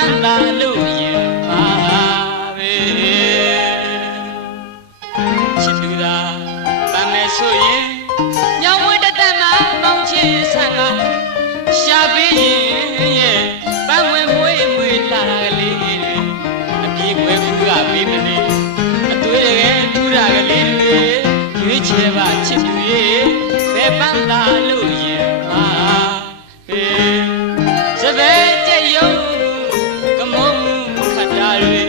န်းသာလို့ရင်ပါပဲချစ်သူသာပန်းမယ်ဆိုရင်ညောင်ဝဲတသက်မှာပေါင်းချင်ဆန်းကရှာပေးရင်ရဲ့ပန်းဝင်မွေးမွေးလာကလေးအပြေခွဲကူကပေးမလေးအသွေးတကယ်ထူတာကလေးတွေရွေးချယ်ပါချစ်သူရဲ့ဘယ်ပန်းသာလို့ရင်ပါပဲစပယ်ကြက်ယုံကမုံခတ်တာတွေ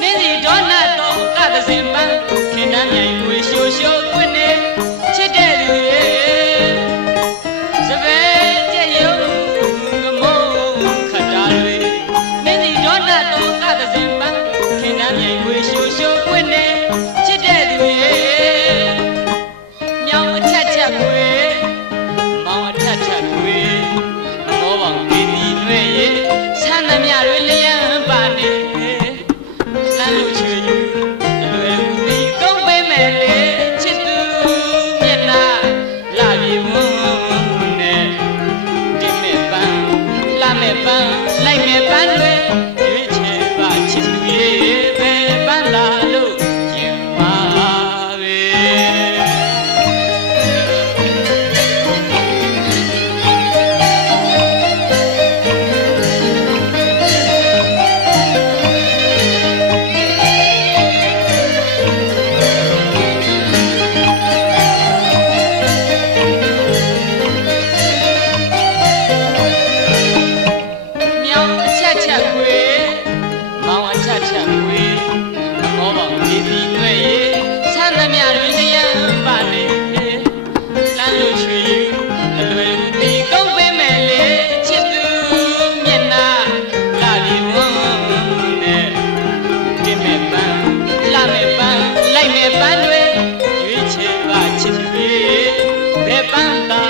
နင်းစီဒေါနတော့ကသစင်ပန်းခင်နှမ်းမြိုင်ကိုရှိုးရှိုးကွနေချစ်တဲ့သူရဲ့စပယ်ကြက်ယုံကမုံခတ်တာတွေနင်းစီဒေါနတော့ကသစင်ပန်းခင်နှမ်းမြိုင်ကိုရှိုးရှိုးကွနေချစ်တဲ့သူရဲ့မြောင်အထက်ချက်ကွေမောင်အထက်ထက်ကွေမောပေါင်းဒီဒီလွဲ့ရဲ့ဆန်းသမျှတွေလျံပါနေလှမ်းလို့ချွေယူအလွယ်ဦးဒီကုန်းပေးမယ်လေချစ်သူမျက်နှာလာပြေဝန်းနဲ့တင်မဲ့ပန်းလာမဲ့ပန်းလိုက်မဲ့ပန်းတွေရွေးချယ်ပါချစ်သူရဲ့ပဲပန်းလာလို့ရင်ပါပဲချက်ခွေမောင်အချက်ချက်ခွေအမောပေါင်းဒီဒီလွဲ့ရဲ့ဆန်းသမျှတွေလျံပါနေလှမ်းလို့ချွေယူအလွယ်ဦးဒီကုန်းပေးမယ်လေချစ်သူမျက်နှာလာပြေဝန်းနဲ့တင်မဲ့ပန်းလာမဲ့ပန်းလိုက်မဲ့ပန်းတွေရွေးချယ်ပါချစ်သူရဲ့ဘယ်ပန်းသာ